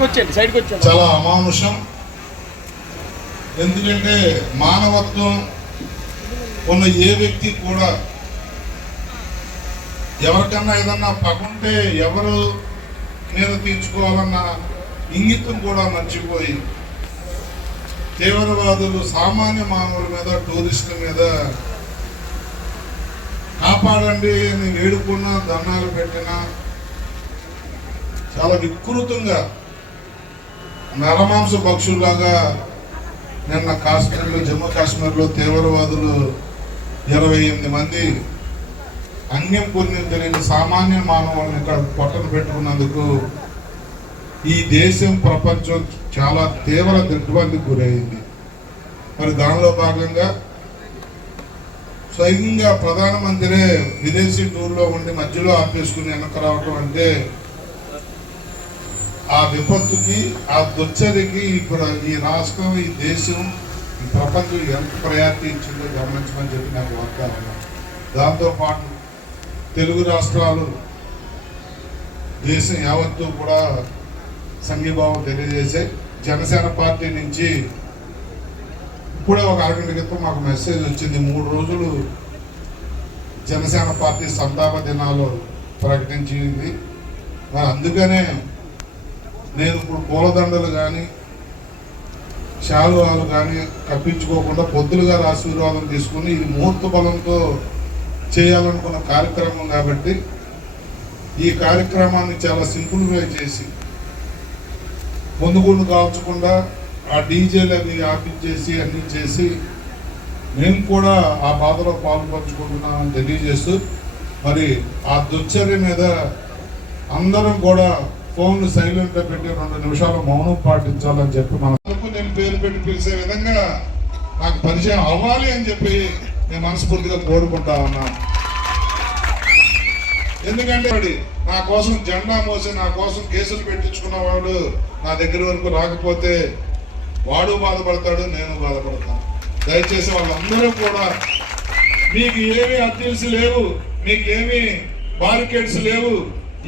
సైడ్కి వచ్చేయండి సైడ్కి వచ్చేయండి చాలా అమానుషం. ఎందుకంటే మానవత్వం ఉన్న ఏ వ్యక్తి కూడా ఎవరికన్నా ఏదన్నా పగుంటే ఎవరు మీద తీర్చుకోవాలన్న ఇంగితం కూడా మర్చిపోయి తీవ్రవాదులు సామాన్య మానవుల మీద టూరిస్టుల మీద కాపాడండి అని వేడుకున్నా దండాలు పెట్టినా చాలా వికృతంగా నరమాంస పక్షుల్లాగా నిన్న కాశ్మీర్లో జమ్మూ కాశ్మీర్లో తీవ్రవాదులు ఇరవై ఎనిమిది మంది అన్యం పుణ్యం తెలియని సామాన్య మానవులను ఇక్కడ పొట్టను పెట్టుకున్నందుకు ఈ దేశం ప్రపంచం చాలా తీవ్ర దిగ్బంధికి గురైంది. మరి దానిలో భాగంగా స్వయంగా ప్రధానమంత్రి విదేశీ టూర్లో ఉండి మధ్యలో ఆపేసుకుని వెనక రావటం అంటే విపత్తుకి ఆ దుర్చర్యకి ఇప్పుడు ఈ రాష్ట్రం ఈ దేశం ఈ ప్రపంచం ఎంత ప్రయారిటీ ఇచ్చిందో గమనించమని చెప్పి నాకు వాగ్దానం దాంతోపాటు తెలుగు రాష్ట్రాలు దేశం యావత్తు కూడా సంఘీభావం తెలియజేసే జనసేన పార్టీ నుంచి ఇప్పుడే ఒక అరగంట క్రితం మాకు మెసేజ్ వచ్చింది. మూడు రోజులు జనసేన పార్టీ సంతాప దినాలు ప్రకటించింది. మరి అందుకనే నేను ఇప్పుడు పూలదండలు కానీ శాలువాలు కానీ కప్పించుకోకుండా పొద్దులు ఆశీర్వాదం తీసుకుని ఇది ముహూర్త బలంతో చేయాలనుకున్న కార్యక్రమం కాబట్టి ఈ కార్యక్రమాన్ని చాలా సింపుల్గా చేసి ముందుగుండు కాల్చకుండా ఆ డీజేలు అవి ఆపించేసి అన్ని చేసి మేము కూడా ఆ బాధలో పాల్పంచుకుంటున్నామని తెలియజేస్తూ మరి ఆ దుశ్చర్య మీద అందరం కూడా ఫోన్లు సైలెంట్ పెట్టి రెండు నిమిషాలు మౌనం పాటించాలని చెప్పి మన నేను పేరు పెట్టి పిలిచే విధంగా నాకు పరిచయం అవ్వాలి అని చెప్పి నేను మనస్ఫూర్తిగా కోరుకుంటా ఉన్నాను. ఎందుకంటే వాడి నా కోసం జెండా మోసి నా కోసం కేసులు పెట్టించుకున్న వాడు నా దగ్గర వరకు రాకపోతే వాడు బాధపడతాడు నేను బాధపడతాను. దయచేసి వాళ్ళందరూ కూడా మీకు ఏమి అడ్డీస్ లేవు మీకేమి ఏమి బారికేడ్స్ లేవు.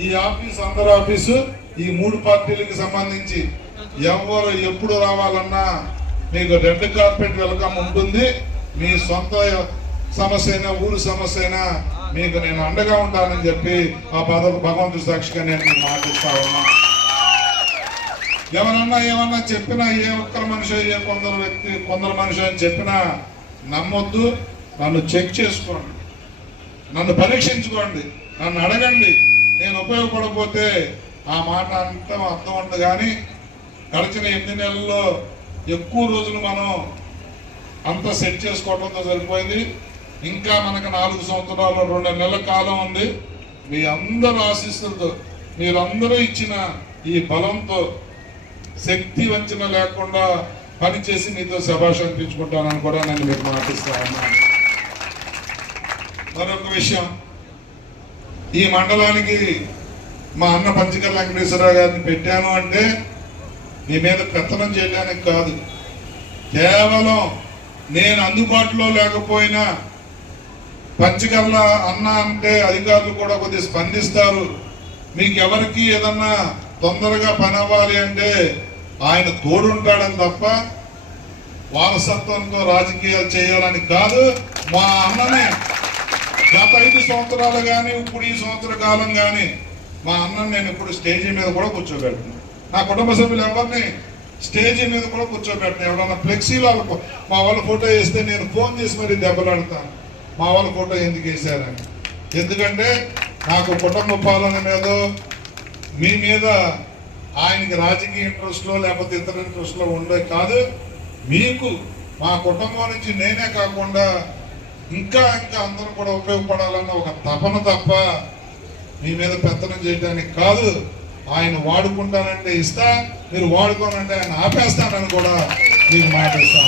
ఈ ఆఫీస్ అందరు ఆఫీసు ఈ మూడు పార్టీలకు సంబంధించి ఎవరు ఎప్పుడు రావాలన్నా మీకు రెడ్ కార్పెట్ వెల్కమ్ ఉంటుంది. మీ సొంత సమస్య అయినా ఊరు సమస్య అయినా మీకు నేను అండగా ఉంటానని చెప్పి ఆ పద భగవంతుడి సాక్షిగా నేను మీకు మాటిస్తా ఉన్నా. ఎవరన్నా ఏమన్నా చెప్పినా ఏ ఒక్కరు మనిషి ఏ కొందరు వ్యక్తి కొందరు మనిషి అని చెప్పినా నమ్మొద్దు. నన్ను చెక్ చేసుకోండి. నన్ను పరీక్షించుకోండి. నన్ను అడగండి. నేను ఉపయోగపడకపోతే ఆ మాట అంతా అర్థం ఉండదు. కానీ గడిచిన ఎనిమిది నెలల్లో ఎక్కువ రోజులు మనం అంతా సెట్ చేసుకోవడంతో సరిపోయింది. ఇంకా మనకు నాలుగు సంవత్సరాలు రెండు నెలల కాలం ఉంది. మీ అందరు ఆశీస్సులతో మీరందరూ ఇచ్చిన ఈ బలంతో శక్తి వంచన లేకుండా పనిచేసి మీతో శభాష్ అనిపించుకుంటానని కూడా నేను మీకు మాటిస్తా మరొక విషయం ఈ మండలానికి మా అన్న పంచకర్ వెంకటేశ్వరరావు గారిని పెట్టాను అంటే నీ మీద పెత్తనం చేయడానికి కాదు. కేవలం నేను అందుబాటులో లేకపోయినా పంచకర్ల అన్న అంటే అధికారులు కూడా కొద్దిగా స్పందిస్తారు. మీకు ఎవరికి ఏదన్నా తొందరగా పని అవ్వాలి అంటే ఆయన తోడుంటాడని తప్ప వారసత్వంతో రాజకీయాలు చేయాలని కాదు మా అన్ననే. గత ఐదు సంవత్సరాలు కానీ ఇప్పుడు ఈ సంవత్సర కాలం కానీ మా అన్న నేను ఇప్పుడు స్టేజీ మీద కూడా కూర్చోబెట్టాను నా కుటుంబ సభ్యులు ఎవరిని స్టేజీ మీద కూడా కూర్చోబెట్టాను. ఎవరన్నా ఫ్లెక్సీలో మా వాళ్ళ ఫోటో వేస్తే నేను ఫోన్ చేసి మరీ దెబ్బలాడతాను. మా వాళ్ళ ఫోటో ఎందుకు వేశారని. ఎందుకంటే నాకు కుటుంబ పాలన మీద మీ మీద ఆయనకి రాజకీయ ఇంట్రెస్ట్లో లేకపోతే ఇతర ఇంట్రెస్ట్లో ఉండే కాదు. మీకు మా కుటుంబం నుంచి నేనే కాకుండా ఇంకా ఇంకా అందరూ కూడా ఉపయోగపడాలన్న ఒక తపన తప్ప మీ మీద పెత్తనం చేయడానికి కాదు. ఆయన వాడుకుంటానంటే ఇస్తా మీరు వాడుకోనంటే ఆయన ఆపేస్తానని కూడా మీకు మాట ఇస్తా